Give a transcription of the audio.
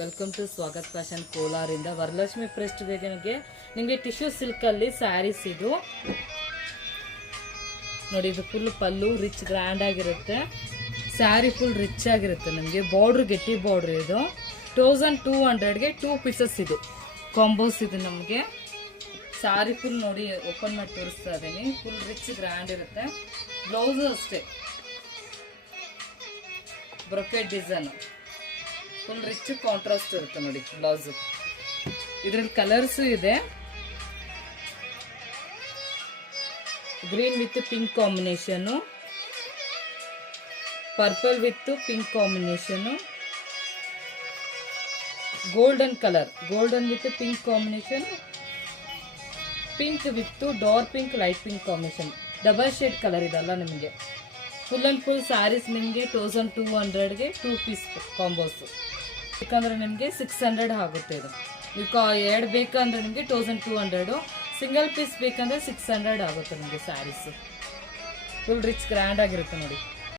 Welcome to Swagat fashion ಕೋಲಾರಿಂದ. ವರಲಕ್ಷ್ಮಿ ಪ್ರೆಸ್ಟ್ ಬೇಗನಿಗೆ ನಿಮಗೆ ಟಿಶ್ಯೂ ಸಿಲ್ಕಲ್ಲಿ ಸ್ಯಾರೀಸ್ ಇದು ನೋಡಿ. ಇದು ಫುಲ್ ಪಲ್ಲು ರಿಚ್ ಗ್ರ್ಯಾಂಡ್ ಆಗಿರುತ್ತೆ. ಸ್ಯಾರಿ ಫುಲ್ ರಿಚ್ ಆಗಿರುತ್ತೆ. ನಮಗೆ ಬಾರ್ಡ್ರ್ ಗಟ್ಟಿ ಬಾರ್ಡ್ರ್. ಇದು 1200ಗೆ 2 ಪೀಸಸ್ ಇದು ಕಾಂಬೋಸ್. ಇದು ನಮಗೆ ಸ್ಯಾರಿ ಫುಲ್ ನೋಡಿ ಓಪನ್ ಮಾಡಿ ತೋರಿಸ್ತಾ ಇದ್ದೀನಿ. ಫುಲ್ ರಿಚ್ ಗ್ರ್ಯಾಂಡ್ ಇರುತ್ತೆ. ಬ್ಲೌಸು ಅಷ್ಟೇ brocade design full rich contrast ಇರುತ್ತೆ ನೋಡಿ ಬ್ಲೌಸು. ಇದ್ರಲ್ಲಿ ಕಲರ್ಸು ಇದೆ. Green with pink combination, purple with pink combination, golden colour, golden with pink combination, pink with dark pink light pink combination. Double shade colour ಇದಲ್ಲ ನಿಮಗೆ. Full and full saris ನಿಮಗೆ 1200ಗೆ 2 piece ಕಾಂಬೋಸು. ಬೇಕಂದ್ರೆ ನಿಮಗೆ 600 ಆಗುತ್ತೆ. ಇದು ನೀವು 2 ಬೇಕಂದ್ರೆ ನಿಮಗೆ 1200, ಸಿಂಗಲ್ ಪೀಸ್ ಬೇಕಂದ್ರೆ 600 ಆಗುತ್ತೆ ನಿಮಗೆ ಸ್ಯಾರೀಸು. ಫುಲ್ ರಿಚ್ ಗ್ರ್ಯಾಂಡ್ ಆಗಿರುತ್ತೆ ನೋಡಿ.